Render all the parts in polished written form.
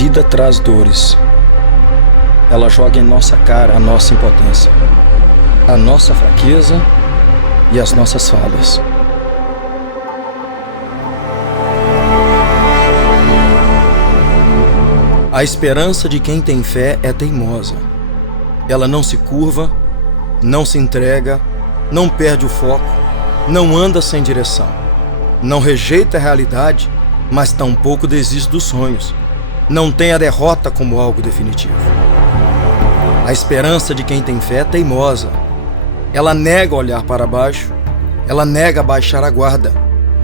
vida traz dores. Ela joga em nossa cara a nossa impotência, a nossa fraqueza e as nossas falhas. A esperança de quem tem fé é teimosa. Ela não se curva, não se entrega, não perde o foco, não anda sem direção. Não rejeita a realidade, mas tampouco desiste dos sonhos. Não tem a derrota como algo definitivo. A esperança de quem tem fé é teimosa. Ela nega olhar para baixo, ela nega baixar a guarda.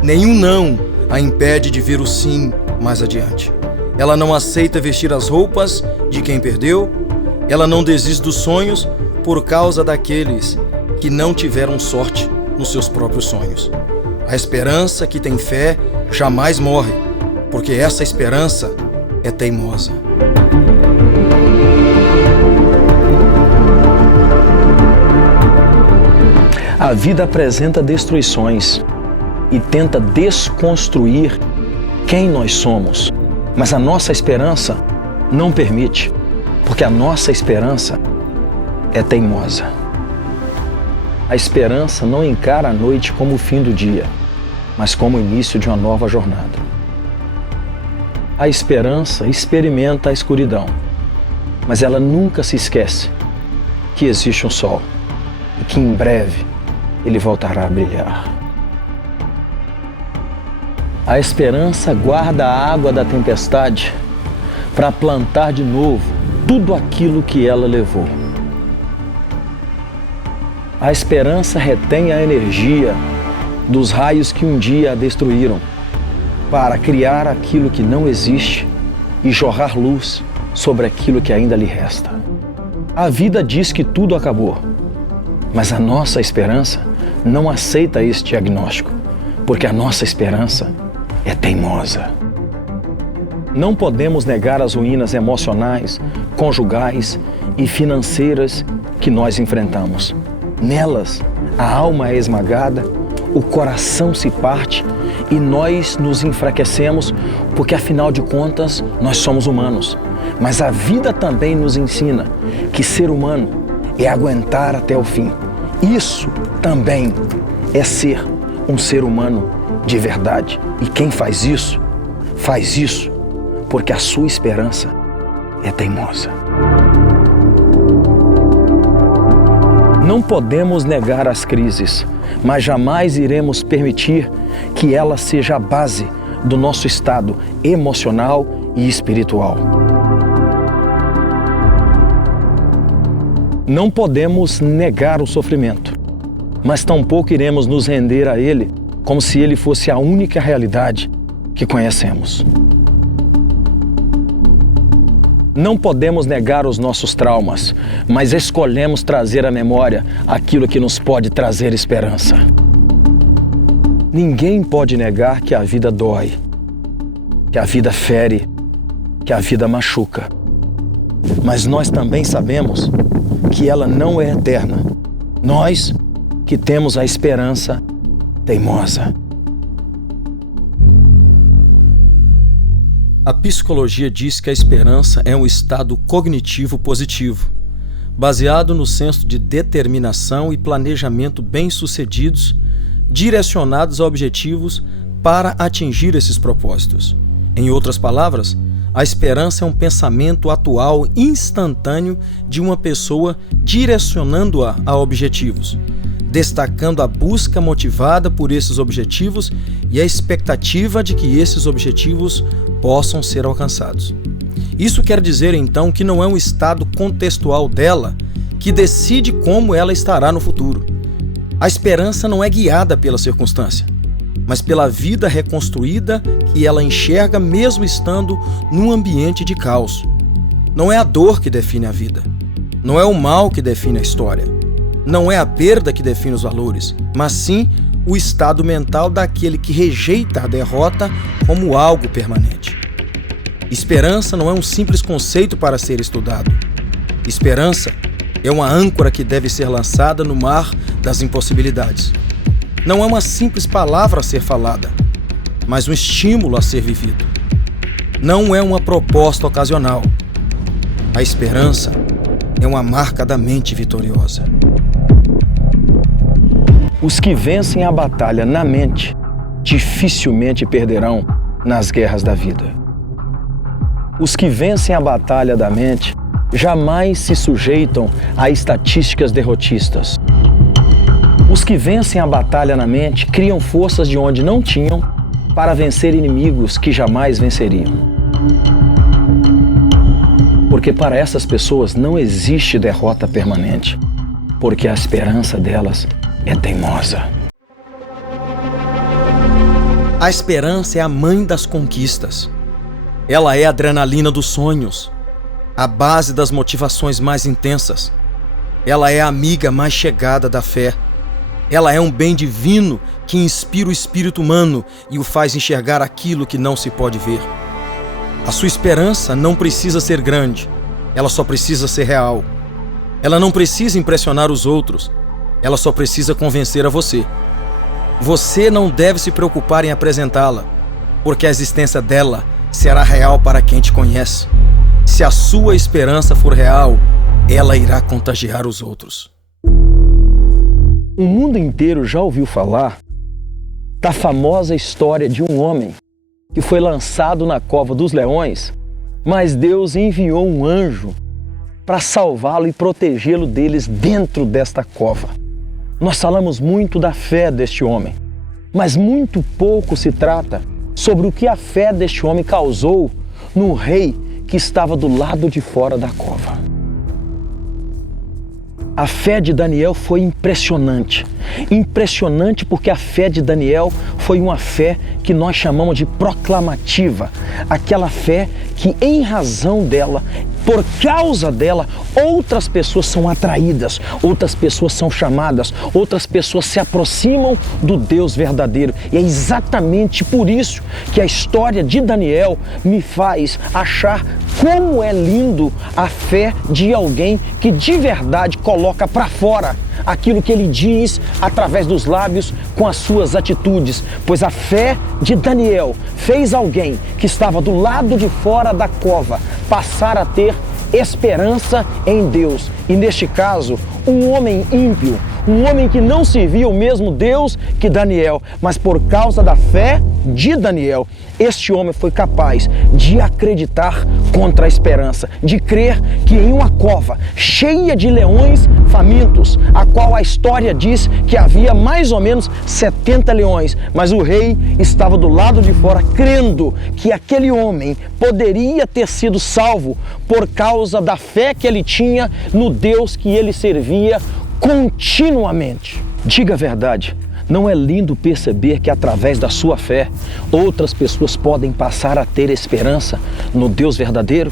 Nenhum não a impede de ver o sim mais adiante. Ela não aceita vestir as roupas de quem perdeu. Ela não desiste dos sonhos por causa daqueles que não tiveram sorte nos seus próprios sonhos. A esperança que tem fé jamais morre, porque essa esperança é teimosa. A vida apresenta destruições e tenta desconstruir quem nós somos. Mas a nossa esperança não permite, porque a nossa esperança é teimosa. A esperança não encara a noite como o fim do dia, mas como o início de uma nova jornada. A esperança experimenta a escuridão, mas ela nunca se esquece que existe um sol e que em breve ele voltará a brilhar. A esperança guarda a água da tempestade para plantar de novo tudo aquilo que ela levou. A esperança retém a energia dos raios que um dia a destruíram para criar aquilo que não existe e jorrar luz sobre aquilo que ainda lhe resta. A vida diz que tudo acabou, mas a nossa esperança não aceita esse diagnóstico, porque a nossa esperança é teimosa. Não podemos negar as ruínas emocionais, conjugais e financeiras que nós enfrentamos. Nelas, a alma é esmagada, o coração se parte e nós nos enfraquecemos porque, afinal de contas, nós somos humanos. Mas a vida também nos ensina que ser humano é aguentar até o fim. Isso também é ser um ser humano de verdade. E quem faz isso porque a sua esperança é teimosa. Não podemos negar as crises, mas jamais iremos permitir que ela seja a base do nosso estado emocional e espiritual. Não podemos negar o sofrimento, mas tampouco iremos nos render a ele como se ele fosse a única realidade que conhecemos. Não podemos negar os nossos traumas, mas escolhemos trazer à memória aquilo que nos pode trazer esperança. Ninguém pode negar que a vida dói, que a vida fere, que a vida machuca. Mas nós também sabemos que ela não é eterna. Nós que temos a esperança teimosa. A psicologia diz que a esperança é um estado cognitivo positivo, baseado no senso de determinação e planejamento bem-sucedidos, direcionados a objetivos para atingir esses propósitos. Em outras palavras, a esperança é um pensamento atual instantâneo de uma pessoa direcionando-a a objetivos, destacando a busca motivada por esses objetivos e a expectativa de que esses objetivos possam ser alcançados. Isso quer dizer, então, que não é um estado contextual dela que decide como ela estará no futuro. A esperança não é guiada pela circunstância, mas pela vida reconstruída que ela enxerga mesmo estando num ambiente de caos. Não é a dor que define a vida, não é o mal que define a história, não é a perda que define os valores, mas sim o estado mental daquele que rejeita a derrota como algo permanente. Esperança não é um simples conceito para ser estudado. Esperança é uma âncora que deve ser lançada no mar das impossibilidades. Não é uma simples palavra a ser falada, mas um estímulo a ser vivido. não é uma proposta ocasional. A esperança é uma marca da mente vitoriosa. Os que vencem a batalha na mente dificilmente perderão nas guerras da vida. Os que vencem a batalha da mente jamais se sujeitam a estatísticas derrotistas. Os que vencem a batalha na mente criam forças de onde não tinham para vencer inimigos que jamais venceriam. Porque para essas pessoas não existe derrota permanente, porque a esperança delas é teimosa. A esperança é a mãe das conquistas. Ela é a adrenalina dos sonhos, a base das motivações mais intensas. Ela é a amiga mais chegada da fé. Ela é um bem divino que inspira o espírito humano e o faz enxergar aquilo que não se pode ver. A sua esperança não precisa ser grande, ela só precisa ser real. Ela não precisa impressionar os outros, ela só precisa convencer a você. Você não deve se preocupar em apresentá-la, porque a existência dela será real para quem te conhece. Se a sua esperança for real, ela irá contagiar os outros. O mundo inteiro já ouviu falar da famosa história de um homem que foi lançado na cova dos leões, mas Deus enviou um anjo para salvá-lo e protegê-lo deles dentro desta cova. Nós falamos muito da fé deste homem, mas muito pouco se trata sobre o que a fé deste homem causou no rei que estava do lado de fora da cova. A fé de Daniel foi impressionante. Impressionante porque a fé de Daniel foi uma fé que nós chamamos de proclamativa. Aquela fé que, em razão dela, por causa dela, outras pessoas são atraídas, outras pessoas são chamadas, outras pessoas se aproximam do Deus verdadeiro. E é exatamente por isso que a história de Daniel me faz achar como é lindo a fé de alguém que de verdade coloca para fora aquilo que ele diz através dos lábios com as suas atitudes. Pois a fé de Daniel fez alguém que estava do lado de fora da cova passar a ter esperança em Deus. E neste caso, um homem ímpio, um homem que não servia o mesmo Deus que Daniel, mas por causa da fé de Daniel, este homem foi capaz de acreditar contra a esperança, de crer que em uma cova cheia de leões famintos, a qual a história diz que havia mais ou menos 70 leões, mas o rei estava do lado de fora crendo que aquele homem poderia ter sido salvo por causa da fé que ele tinha no Deus que ele servia continuamente. Diga a verdade. Não é lindo perceber que através da sua fé, outras pessoas podem passar a ter esperança no Deus verdadeiro?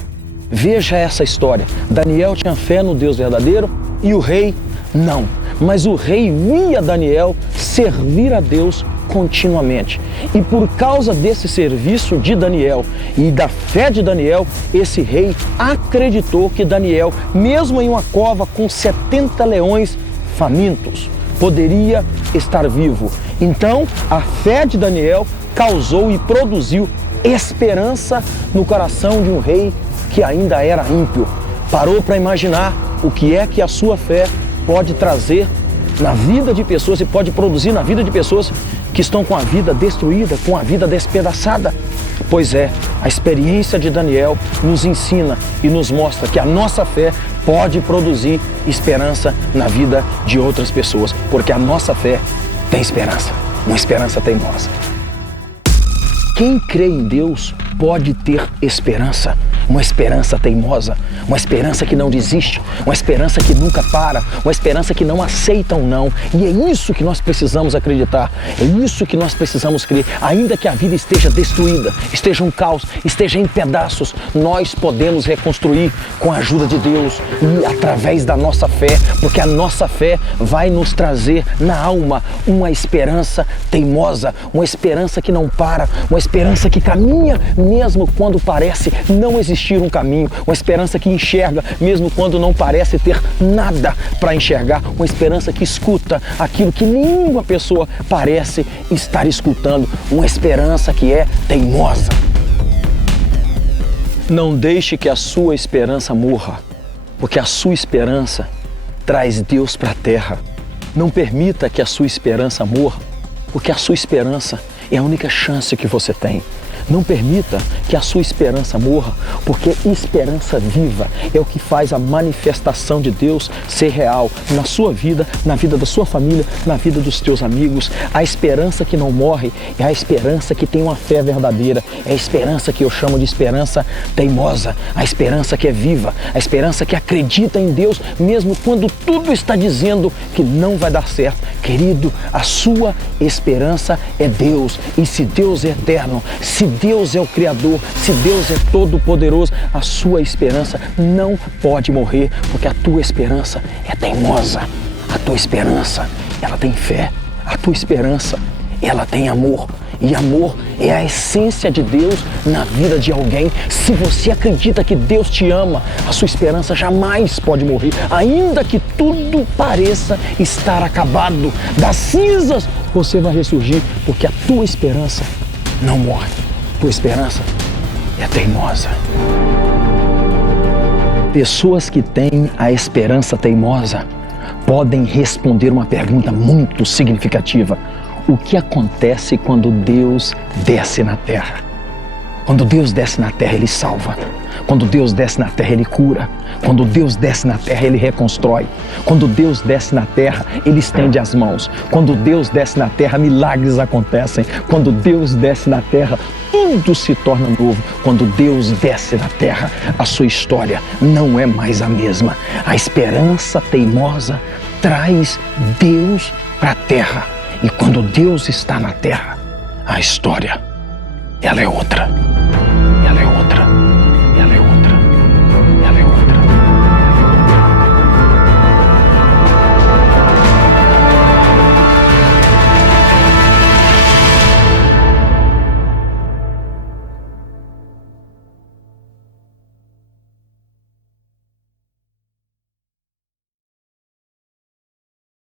Veja essa história. Daniel tinha fé no Deus verdadeiro e o rei não. Mas o rei via Daniel servir a Deus continuamente. E por causa desse serviço de Daniel e da fé de Daniel, esse rei acreditou que Daniel, mesmo em uma cova com 70 leões famintos, poderia estar vivo. Então, a fé de Daniel causou e produziu esperança no coração de um rei que ainda era ímpio. Parou para imaginar o que é que a sua fé pode trazer na vida de pessoas e pode produzir na vida de pessoas que estão com a vida destruída, com a vida despedaçada. Pois é, a experiência de Daniel nos ensina e nos mostra que a nossa fé pode produzir esperança na vida de outras pessoas, porque a nossa fé tem esperança, uma esperança teimosa. Quem crê em Deus pode ter esperança, uma esperança teimosa, uma esperança que não desiste, uma esperança que nunca para, uma esperança que não aceita um não. E é isso que nós precisamos acreditar, é isso que nós precisamos crer. Ainda que a vida esteja destruída, esteja um caos, esteja em pedaços, nós podemos reconstruir com a ajuda de Deus e através da nossa fé, porque a nossa fé vai nos trazer na alma uma esperança teimosa, uma esperança que não para, uma esperança que caminha mesmo quando parece não existir um caminho, uma esperança que enxerga mesmo quando não parece ter nada para enxergar, uma esperança que escuta aquilo que nenhuma pessoa parece estar escutando, uma esperança que é teimosa. Não deixe que a sua esperança morra, porque a sua esperança traz Deus para a terra. Não permita que a sua esperança morra, porque a sua esperança é a única chance que você tem. Não permita que a sua esperança morra, porque esperança viva é o que faz a manifestação de Deus ser real na sua vida, na vida da sua família, na vida dos teus amigos. A esperança que não morre é a esperança que tem uma fé verdadeira, é a esperança que eu chamo de esperança teimosa, a esperança que é viva, a esperança que acredita em Deus mesmo quando tudo está dizendo que não vai dar certo. Querido, a sua esperança é Deus, e se Deus é eterno, se Deus é o Criador, se Deus é todo-poderoso, a sua esperança não pode morrer, porque a tua esperança é teimosa, a tua esperança, ela tem fé, a tua esperança, ela tem amor, e amor é a essência de Deus na vida de alguém. Se você acredita que Deus te ama, a sua esperança jamais pode morrer, ainda que tudo pareça estar acabado. Das cinzas você vai ressurgir, porque a tua esperança não morre. Tua esperança é teimosa. Pessoas que têm a esperança teimosa podem responder uma pergunta muito significativa: o que acontece quando Deus desce na terra? Quando Deus desce na terra, Ele salva. Quando Deus desce na terra, Ele cura. Quando Deus desce na terra, Ele reconstrói. Quando Deus desce na terra, Ele estende as mãos. Quando Deus desce na terra, milagres acontecem. Quando Deus desce na terra, tudo se torna novo. Quando Deus desce na terra, a sua história não é mais a mesma. A esperança teimosa traz Deus para a terra. E quando Deus está na terra, a história, ela é outra. Ela é outra.